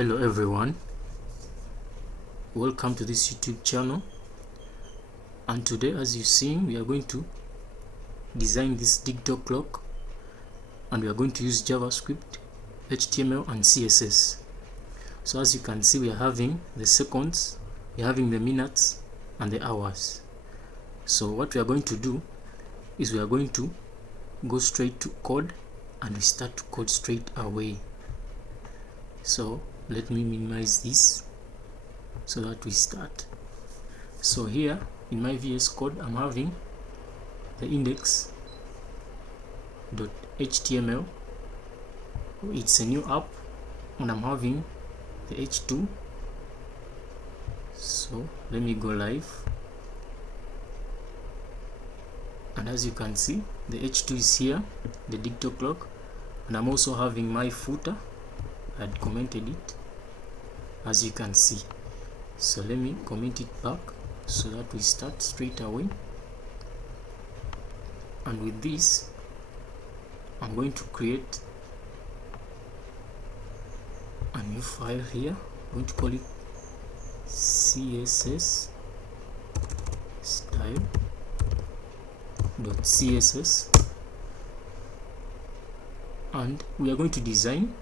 Hello everyone, welcome to this YouTube channel. And today, as you've seen, we are going to design this digital clock, and we are going to use JavaScript, HTML and CSS. So as you can see, we are having the seconds, we are having the minutes and the hours. So what we are going to do is we are going to go straight to code, and we start to code straight away. So let me minimize this so that we start. So here in my VS Code, I'm having the index.html. It's a new app, and I'm having the h2. So let me go live, and as you can see, the h2 is here, the digital clock, and I'm also having my footer. I had commented it, as you can see. So let me comment it back so that we start straight away. And with this, I'm going to create a new file here. I'm going to call it css style.css, and we are going to design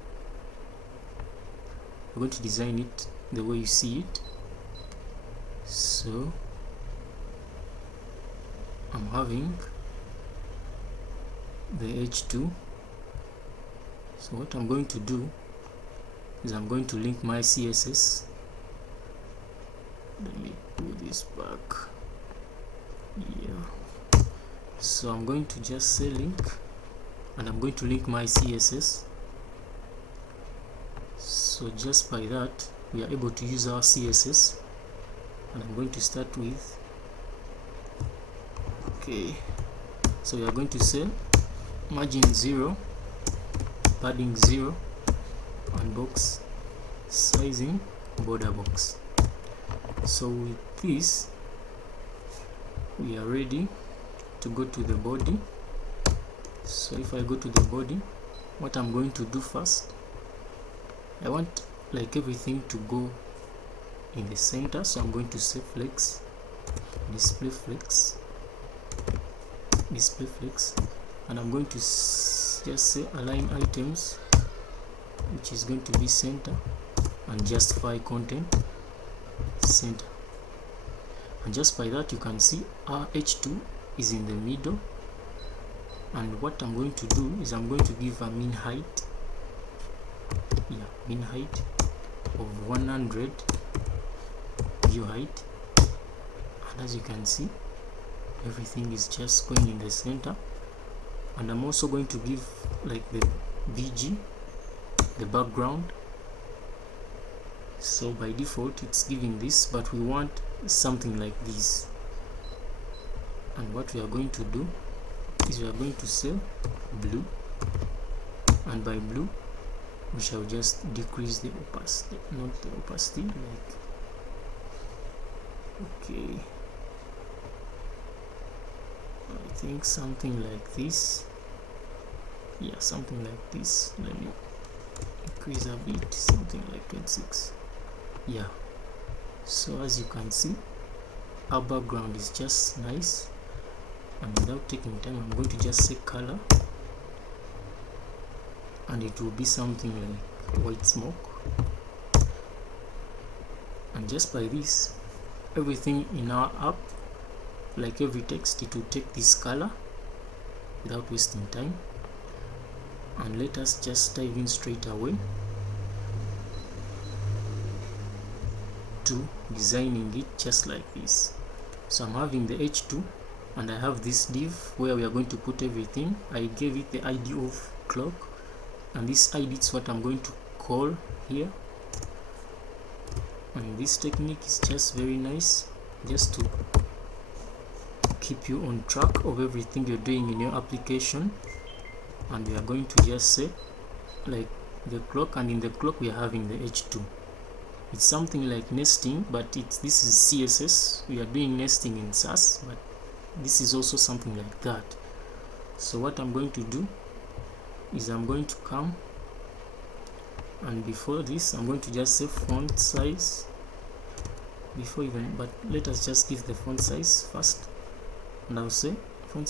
it the way you see it. So I'm having the h2. So what I'm going to do is I'm going to link my CSS. Let me put this back. Yeah. So I'm going to just say link, and I'm going to link my CSS. So just by that, we are able to use our CSS, and I'm going to start with, okay, so we are going to say margin 0, padding 0, and box sizing border box. So with this, we are ready to go to the body. So if I go to the body, what I'm going to do first, I want like everything to go in the center. So I'm going to say flex, display flex, and I'm going to just say align items, which is going to be center, and justify content center. And just by that, you can see our h2 is in the middle. And what I'm going to do is I'm going to give a mean height, mean height of 100 view height, and as you can see, everything is just going in the center. And I'm also going to give like the BG, the background. So by default it's giving this, but we want something like this. And what we are going to do is we are going to say blue, and by blue we shall just decrease the opacity, not the opacity, like, okay, I think something like this. Yeah, something like this. Let me increase a bit, something like 26. Yeah. So as you can see, our background is just nice, and without taking time, I'm going to just say color, and it will be something like white smoke. And just by this, everything in our app, like every text, it will take this color without wasting time. And let us just dive in straight away to designing it just like this. So I'm having the h2, and I have this div where we are going to put everything. I gave it the ID of clock, and this ID is what I'm going to call here. And this technique is just very nice, just to keep you on track of everything you're doing in your application. And we are going to just say like the clock, and in the clock we are having the h2. It's something like nesting, but this is CSS. We are doing nesting in SAS, but this is also something like that. So what I'm going to do is I'm going to come And before this, I'm going to just say font size before even, but let us just give the font size first, and I'll say font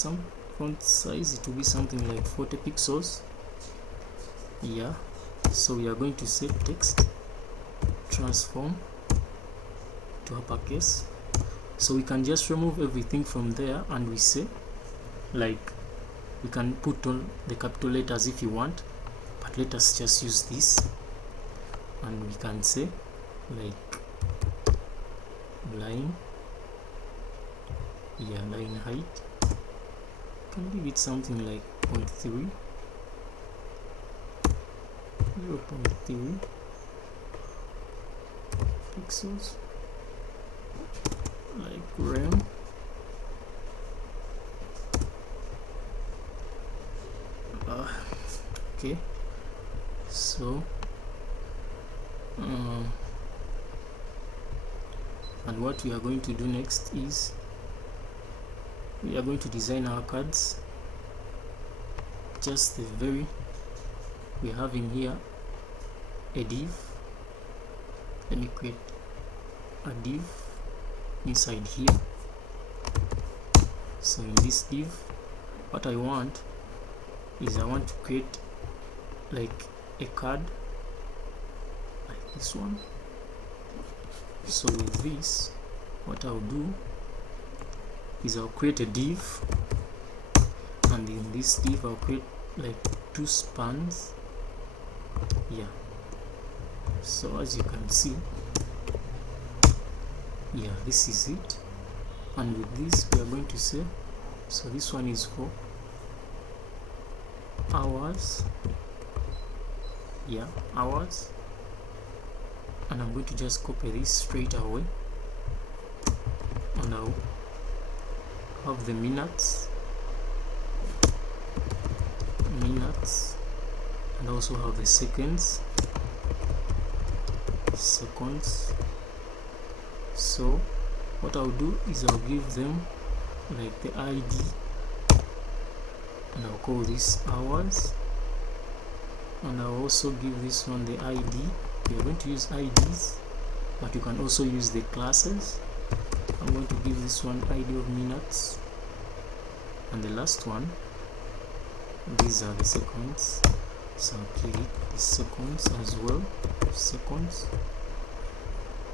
size, it will be something like 40 pixels. Yeah, so we are going to say text transform to uppercase. So we can just remove everything from there, and we say, like, we can put on the capital letters if you want, but let us just use this, and we can say like line, yeah, line height, can give it something like 0.3, pixels, like rem, okay. So and what we are going to do next is we are going to design our cards. Just the very, we have in here a div. Let me create a div inside here. So in this div, what I want is I want to create like a card like this one. So with this, what I'll do is I'll create a div, and in this div I'll create like 2 spans. Yeah, so as you can see, yeah, this is it. And with this we are going to say, so this one is for hours, yeah, hours, and I'm going to just copy this straight away, and I'll have the minutes, and also have the seconds. So what I'll do is I'll give them like the ID, and I'll call this hours, and I'll also give this one the ID. We are going to use IDs, but you can also use the classes. I'm going to give this one ID of minutes, and the last one, these are the seconds, so I'll give it the seconds as well, seconds.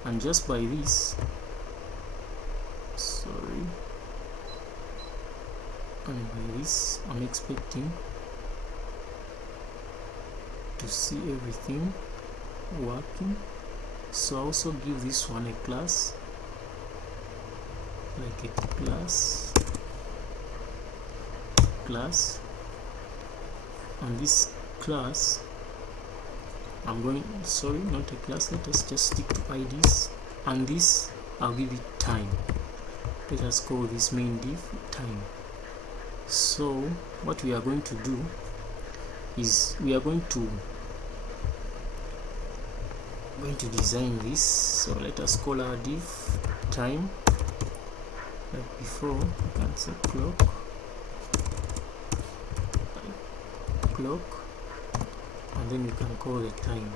And just by this, sorry, and by this I'm expecting to see everything working. So I also give this one a class, like a class, and this class I'm going, sorry, not a class, let us just stick to IDs, and this I'll give it time. Let us call this main div time. So what we are going to do is we are going to design this. So let us call our div time. Like before, we can say clock, and then we can call the time.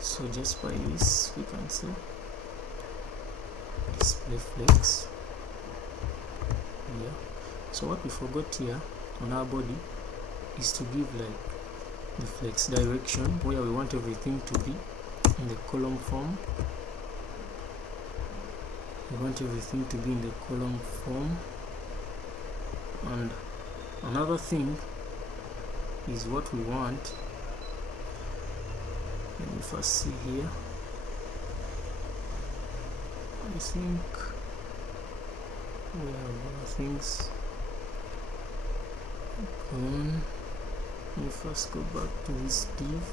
So just by this we can say display flex. Yeah, so what we forgot here on our body is to give like the flex direction, where we want everything to be in the column form. We want everything to be in the column form. And another thing is what we want. Let me first see here. I think we have other things gone. Let me first go back to this div,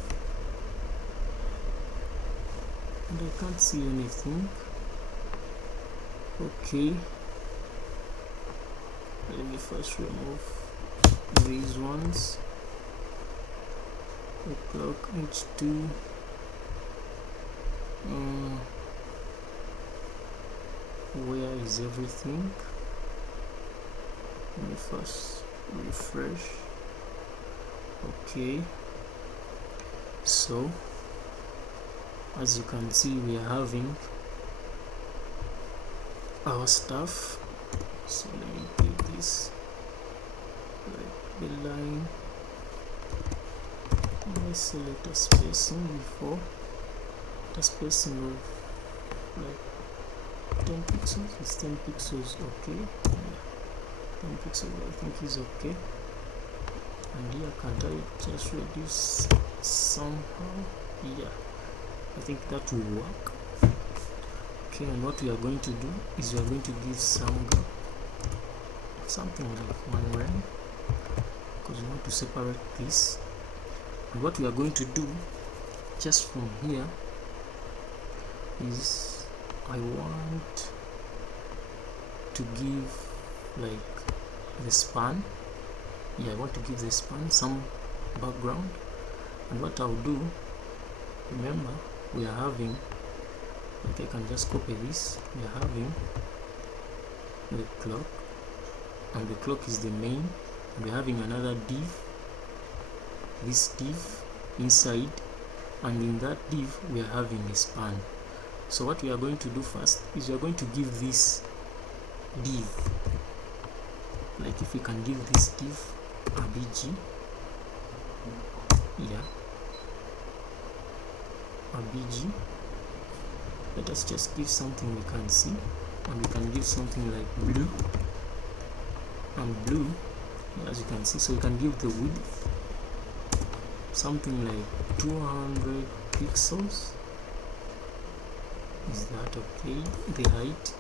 and I can't see anything. Okay, let me first remove these ones. Clock h2, where is everything? Let me first refresh. Okay, So as you can see, we are having our stuff. So let me give this like the line. Let's select a spacing before the spacing of like 10 pixels. Is 10 pixels okay? Yeah, 10 pixels I think is okay. And here can't I just reduce somehow? Yeah, I think that will work. Okay, and what we are going to do is we are going to give some gap, something like 1 rem, because we want to separate this. And what we are going to do just from here is I want to give like the span. Yeah, I want to give the span some background. And what I'll do, remember we are having, like I can just copy this, we are having the clock, and the clock is the main, and we're having another div, this div inside, and in that div we are having a span. So what we are going to do first is we are going to give this div, like if we can give this div a bg, yeah, a bg. Let us just give something we can see, and we can give something like blue, and blue, as you can see. So we can give the width something like 200 pixels. Is that okay? The height,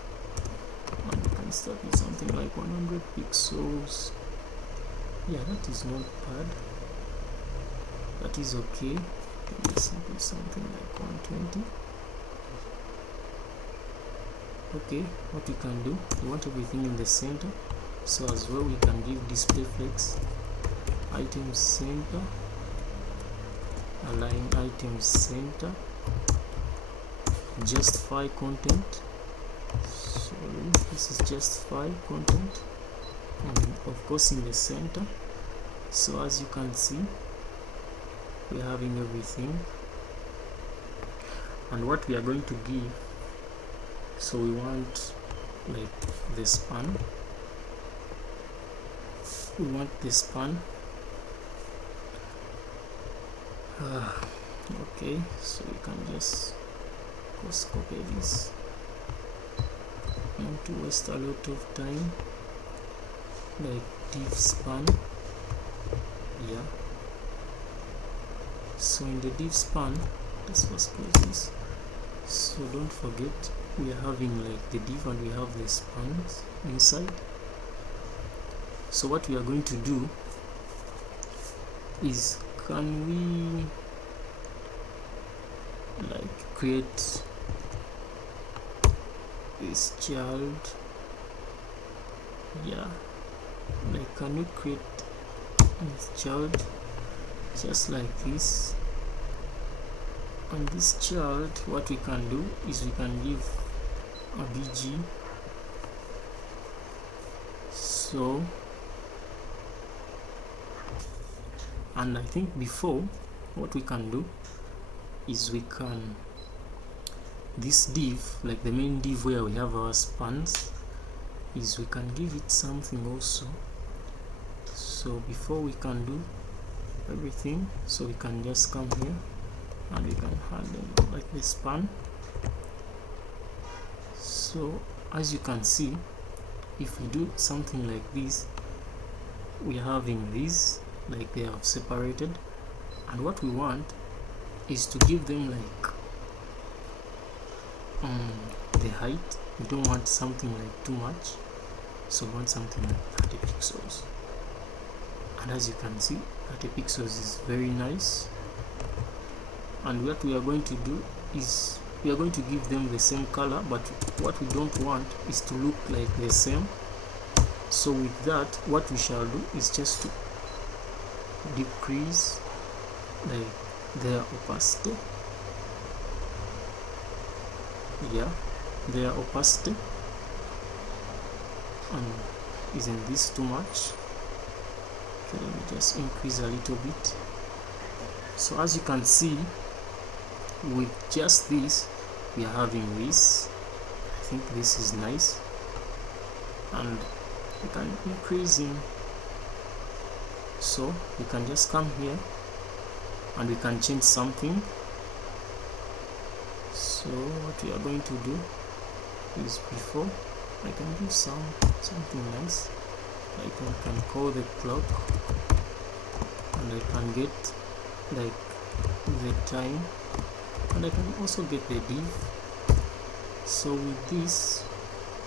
and we can start with something like 100 pixels. Yeah, that is not bad, that is okay. Let's simply something like 120. Okay, what we can do, we want everything in the center, so as well we can give display flex item center, align item center, justify content. Sorry, this is justify content, and of course in the center. So as you can see, we're having everything. And what we are going to give, so we want like the span, we want the span. Okay, so we can just copy this, not to waste a lot of time, like div span. Yeah, so in the div span, let's first close this. So don't forget, we are having like the div and we have the spans inside. So what we are going to do is, can we like create this child? Yeah, like can we create this child just like this? And this child, what we can do is we can give a bg. So, and I think before, what we can do is we can, this div, like the main div where we have our spans, is we can give it something also. So before we can do everything, so we can just come here and we can handle like the span. So as you can see, if we do something like this, we are having these, like they have separated, and what we want is to give them like the height. We don't want something like too much, so we want something like 30 pixels. And as you can see, 30 pixels is very nice. And what we are going to do is we are going to give them the same color, but what we don't want is to look like the same. So with that, what we shall do is just to decrease like their opacity. Yeah, their opacity, and isn't this too much? Okay, let me just increase a little bit. So as you can see, with just this we are having this. I think this is nice, and we can increase him. So we can just come here and we can change something. So what we are going to do is, before I can do something nice, like I can call the clock, and I can get like the time, and I can also get the div. So with this,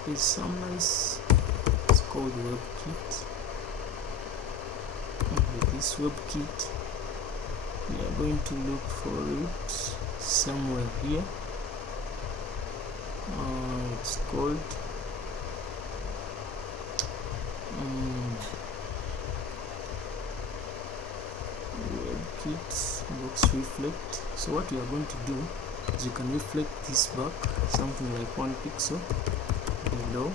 there's some nice, it's called WebKit. And with this WebKit, we are going to look for it somewhere here. It's called WebKit box reflect. So what we are going to do is you can reflect this back something like 1 pixel below,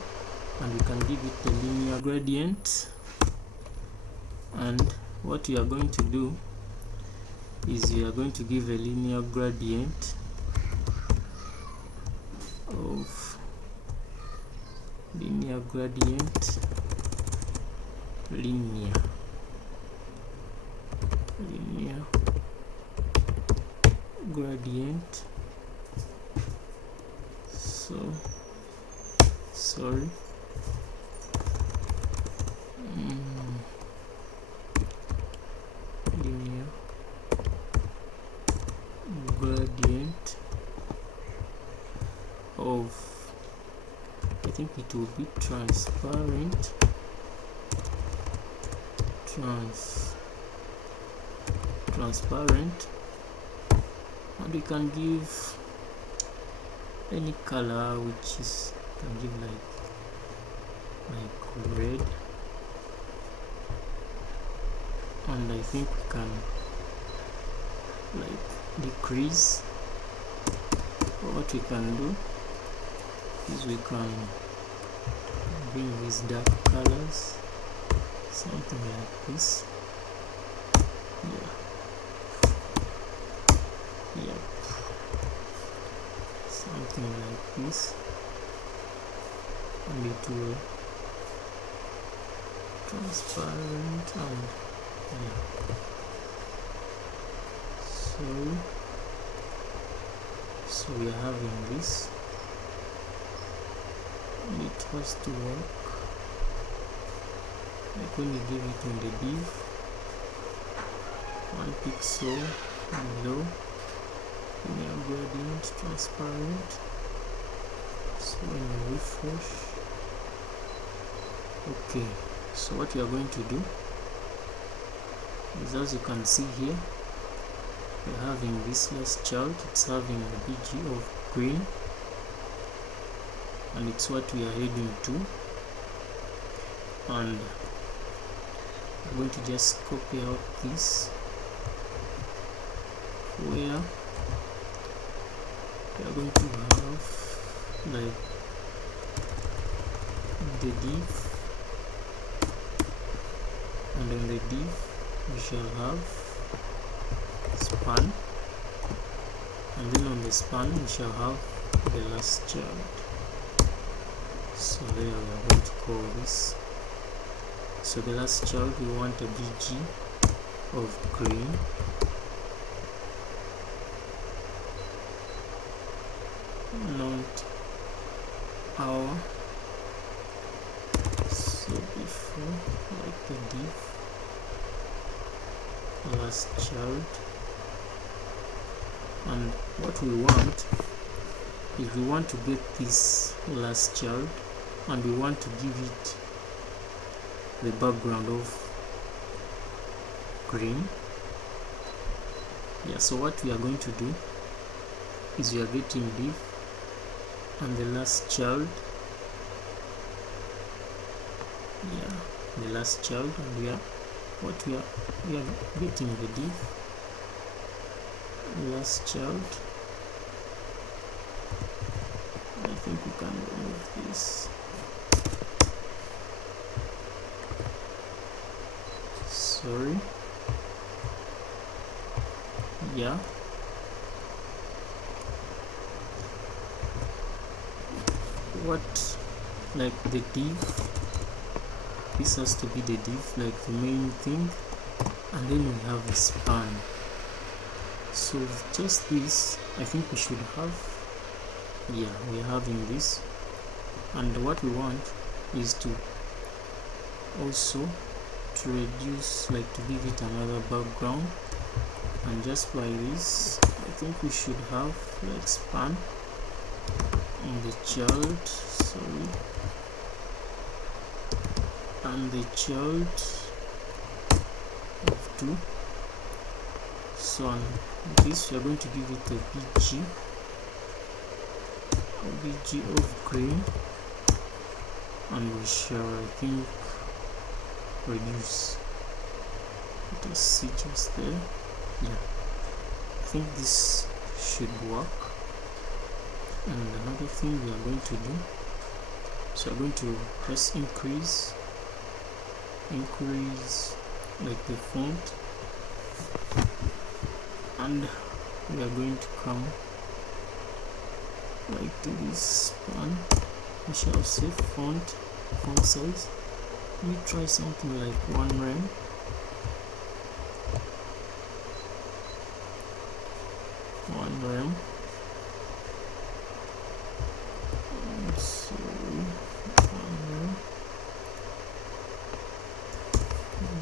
and we can give it a linear gradient. And what we are going to do is we are going to give a linear gradient of linear gradient linear gradient. So sorry, linear gradient of, I think it will be transparent, transparent, and we can give any color, which is, can give like red, and I think we can like decrease. What we can do is we can bring these dark colors, something like this. Yep, something like this, and it will transparent, and so we are having this, and it has to work like when you give it on the div 1 pixel below, linear gradient transparent. So when you refresh, okay, so what we are going to do is, as you can see here, we're having this last child, it's having a BG of green, and it's what we are heading to. And I'm going to just copy out this, where we are going to have like the div, and on the div we shall have span, and then on the span we shall have the last child. So there we are going to call this. So the last child, we want a BG of green, not our, so before, like the div last child, and what we want is, we want to get this last child, and we want to give it the background of green. Yeah, so what we are going to do is, we are getting div and the last child, the last child, and we are getting the div last child. I think we can remove this. Sorry. yeah, what, like the div, this has to be the div, like the main thing, and then we have a span. So just this, I think we should have, yeah, we're having this. And what we want is to also to reduce, like to give it another background, and just by this I think we should have like span in the child, sorry, and the child of 2. So on this we are going to give it a bg of green, and we shall, I think, reduce. Let us see just there. Yeah, I think this should work. And another thing we are going to do, so I'm going to press increase like the font, and we are going to come like to this span. We shall say font size. Let me try something like 1 rem.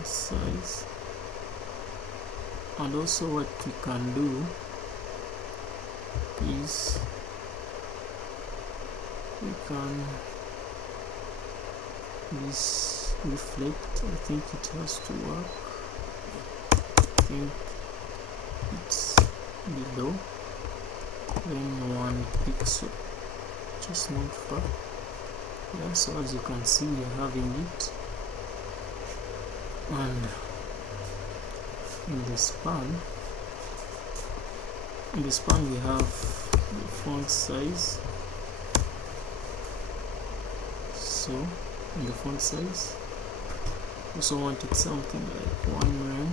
Size. And also what we can do is we can this reflect, I think it has to work. I think it's below, then 1 pixel, just not far. Yeah, so as you can see we are having it. And in the span we have the font size. So in the font size also wanted something like 1 rem.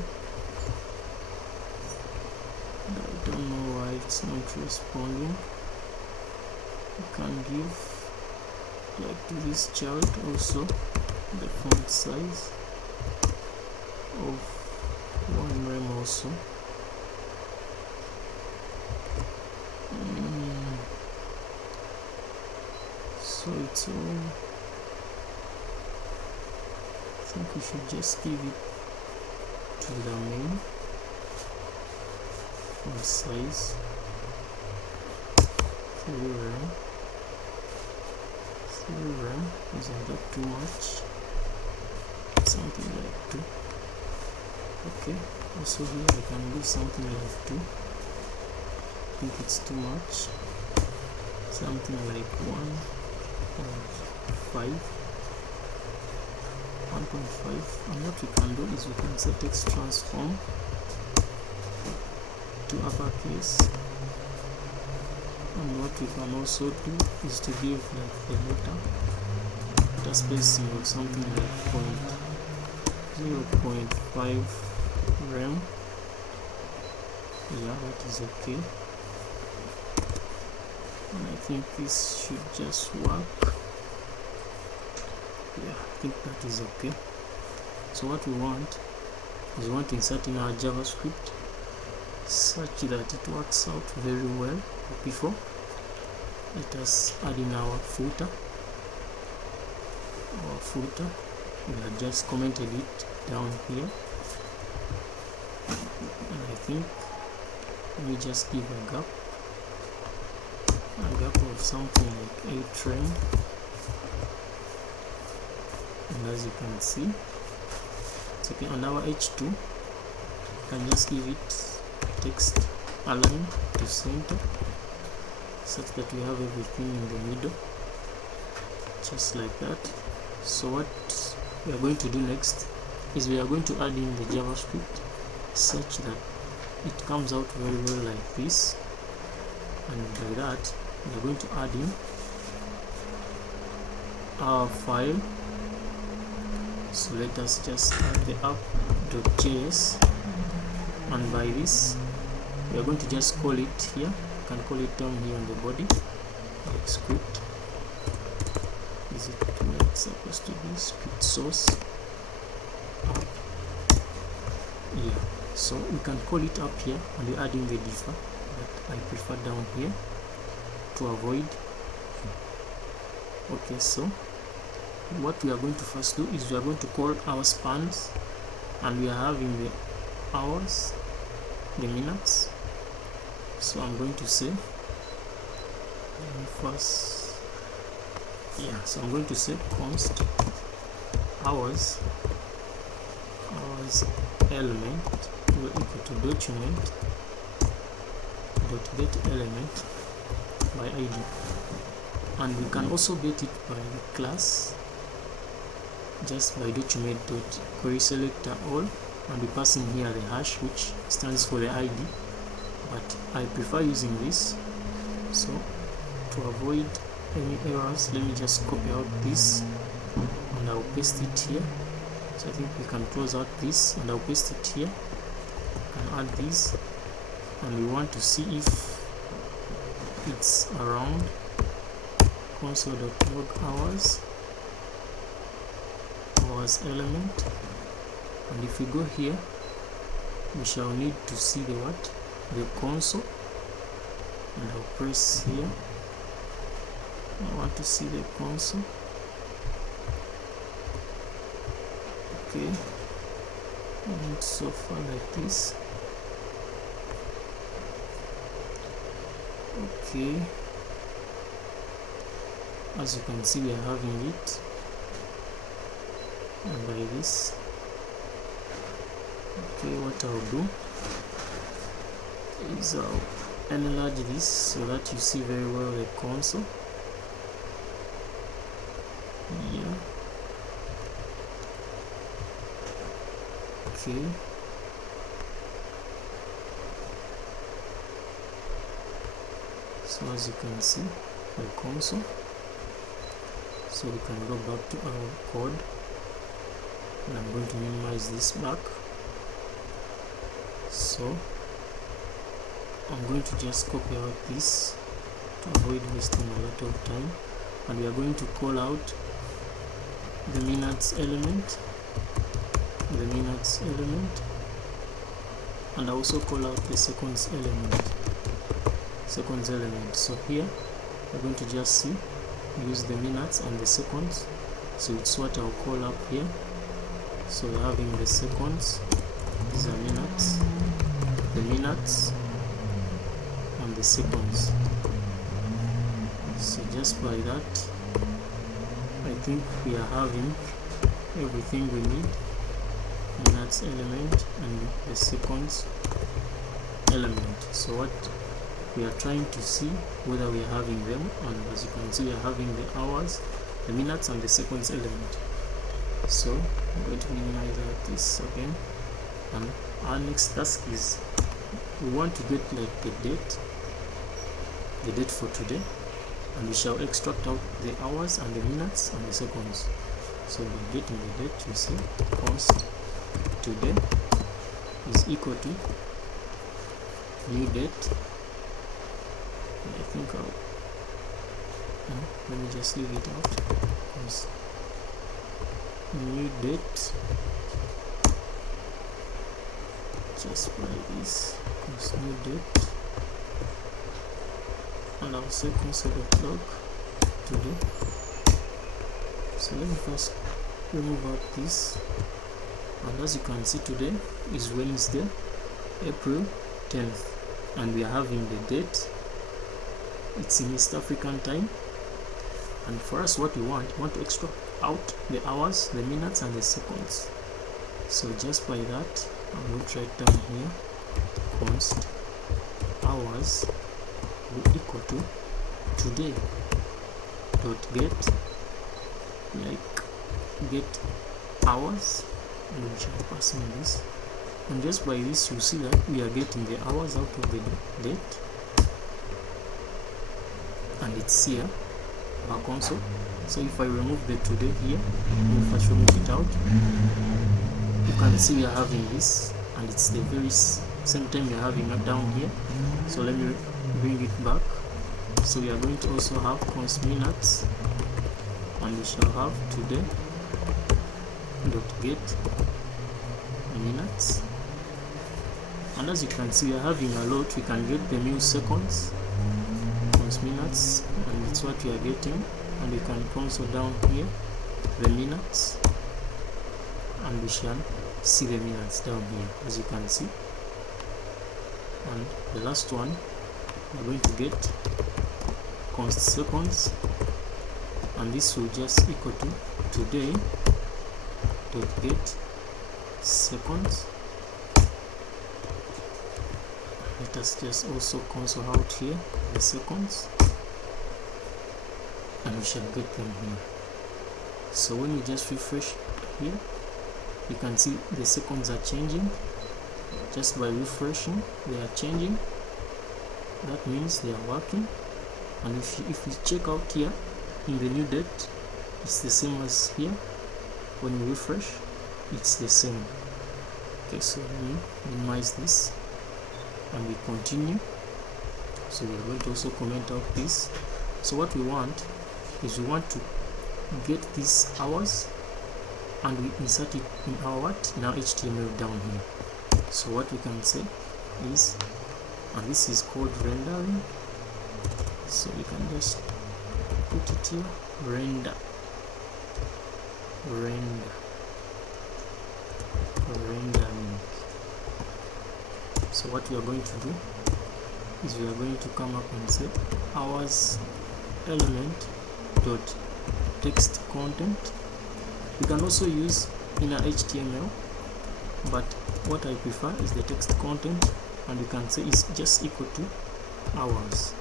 I don't know why it's not responding. You can give like to this child also the font size of 1 rem also. So it's all, I think we should just give it to the main font size 3 rem. 3 rem, isn't that too much? Something like 2. Okay, also here I can do something like 2. I think it's too much. Something like 1.5. And what we can do is we can set text transform to uppercase. And what we can also do is to give like the letter spacing of something like 0.5 rem. Yeah, that is okay. And I think this should just work. Yeah, I think that is okay. So what we want is we want to insert in our JavaScript such that it works out very well. Before, let us add in our footer. We have just commented it down here, and I think we just give a gap of something like 8 rem. And as you can see, it's okay. On our H2 you can just give it text align to center such that we have everything in the middle, just like that. So what we are going to do next is we are going to add in the JavaScript such that it comes out very well like this, and by that we are going to add in our file. So let us just add the app.js, and by this we are going to just call it here. You can call it down here on the body, like script. Is it where it's supposed to be? Script source up. Yeah, so we can call it up here and we're adding the differ, but I prefer down here to avoid. Okay, so what we are going to first do is we are going to call our spans, and we are having the hours, the minutes. So I'm going to say first, yeah, so I'm going to say const hours element will equal to document dot get element by id, and we can also get it by the class just by document dot query selector all, and we pass in here the hash which stands for the id, but I prefer using this. So to avoid any errors, let me just copy out this and I'll paste it here. So I think we can close out this and I'll paste it here. We can add this, and we want to see if it's around console.log hours element, and if we go here we shall need to see the console, and I'll press here. I want to see the console. Okay, and so far like this. Okay, as you can see we are having it, and by this. Okay, what I'll do is I'll enlarge this so that you see very well the console. Yeah. Okay. So as you can see the console, so we can go back to our code, and I'm going to minimize this back. So I'm going to just copy out this to avoid wasting a lot of time, and we are going to call out the minutes element, and also call out the seconds element. So here we're going to just see use the minutes and the seconds, so it's what I'll call up here. So we're having the seconds, these are minutes, the minutes and the seconds. So just by that I think we are having everything we need: minutes element and the seconds element. So what we are trying to see whether we are having them, and as you can see we are having the hours, the minutes and the seconds element. So I'm going to minimize this again, and our next task is we want to get like the date for today, and we shall extract out the hours and the minutes and the seconds. So by getting the date, we say const today is equal to new date. And I think let me just leave it out, because new date just by this, because new date, and I'll say console.log today. So let me first remove out this, and as you can see today is Wednesday, April 10th, and we are having the date, it's in East African time. And for us, what we want to extract out the hours, the minutes and the seconds. So just by that I'm going to write down here const hours will equal to today dot get, like get hours, and we shall pass in this, and just by this you see that we are getting the hours out of the date, and it's here our console. So if I remove the today here, if I remove it out, you can see we are having this, and it's the very same time we are having it down here. So let me bring it back. So we are going to also have const minutes, and we shall have today dot get minutes. And as you can see, we are having a lot. We can get the milliseconds, const minutes, and it's what we are getting. And we can console down here the minutes, and we shall see the minutes down here, as you can see. And the last one, we're going to get const seconds, and this will just equal to today dot get seconds. Let us just also console out here the seconds, and we shall get them here. So when we just refresh here, you can see the seconds are changing. Just by refreshing, they are changing. That means they are working. And if we check out here in the new date, it's the same as here. When we refresh, it's the same. Okay, so let me minimize this, and we continue. So we are going to also comment out this. So what we want is we want to get these hours, and we insert it in our what? In our HTML down here. So what we can say is, and this is called rendering. So we can just put it here, rendering. So what we are going to do is we are going to come up and say hours element dot text content. We can also use inner HTML, but what I prefer is the text content, and we can say it's just equal to hours.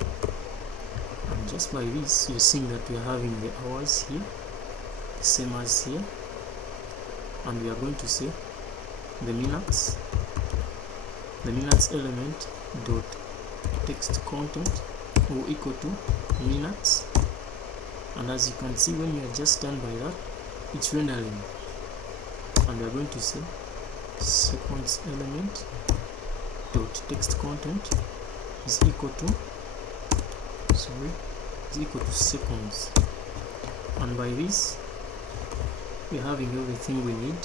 And just by this, you're seeing that we are having the hours here, the same as here, and we are going to say the minutes element dot text content will equal to minutes. And as you can see, when you are just done by that, it's rendering. And we are going to say seconds element dot text content is equal to seconds. And by this, we're having everything we need.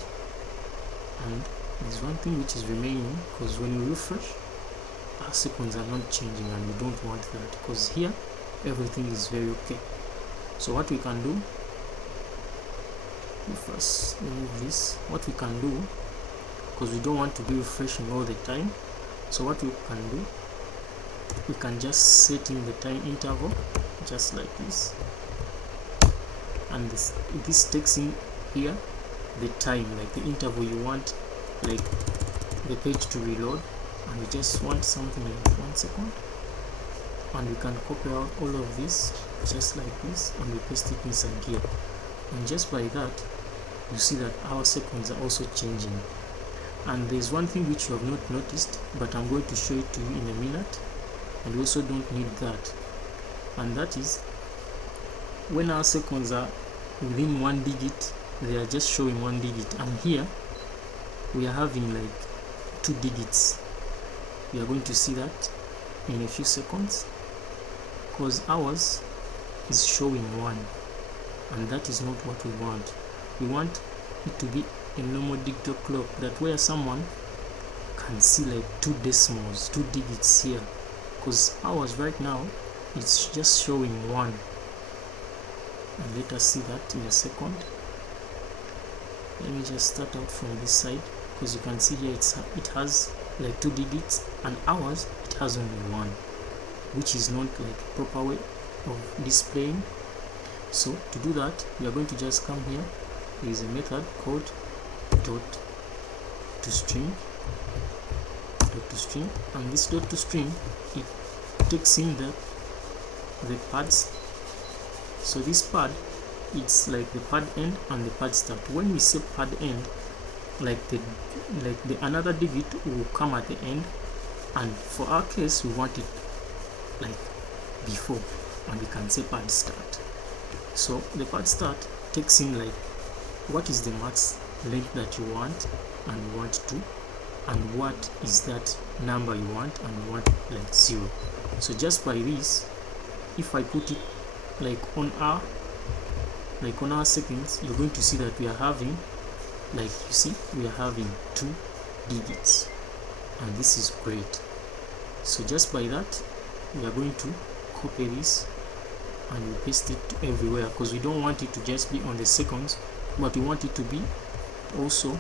And there's one thing which is remaining, because when we refresh, our seconds are not changing, and we don't want that, because here everything is very okay. So what we can do, we first remove this. What we can do, because we don't want to be refreshing all the time, so what we can do, we can just set in the time interval just like this, and this takes in here the time, like the interval you want, like the page to reload, and we just want something like 1 second, and we can copy out all of this just like this, and we paste it inside here. And just by that, you see that our seconds are also changing. And there's one thing which you have not noticed, but I'm going to show it to you in a minute, and we also don't need that, and that is when our seconds are within 1 digit, they are just showing 1 digit, and here we are having like 2 digits. We are going to see that in a few seconds, because ours is showing 1, and that is not what we want. We want it to be a normal digital clock, that where someone can see like 2 decimals, 2 digits here, because ours right now it's just showing 1. And let us see that in a second. Let me just start out from this side, because you can see here it has like 2 digits, and ours it has only 1, which is not like proper way of displaying. So to do that, we are going to just come here. There is a method called dot to string, and this dot to string, it takes in the pads. So this pad, it's like the pad end and the pad start. When we say pad end, like the another digit will come at the end, and for our case we want it like before, and we can say pad start. So the pad start takes in like what is the max length that you want, and you want to and what is that number you want, and you want like 0. So just by this, if I put it like on our seconds, you're going to see that we are having, like you see, we are having 2 digits, and this is great. So just by that, we are going to copy this and we paste it everywhere, because we don't want it to just be on the seconds, but we want it to be also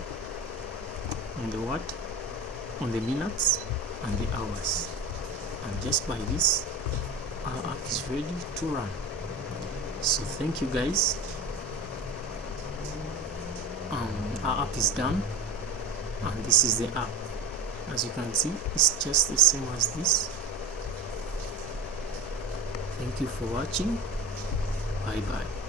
on the what, on the minutes and the hours. And just by this, our app is ready to run. So thank you guys. Our app is done, and this is the app. As you can see, it's just the same as this. Thank you for watching. Bye bye.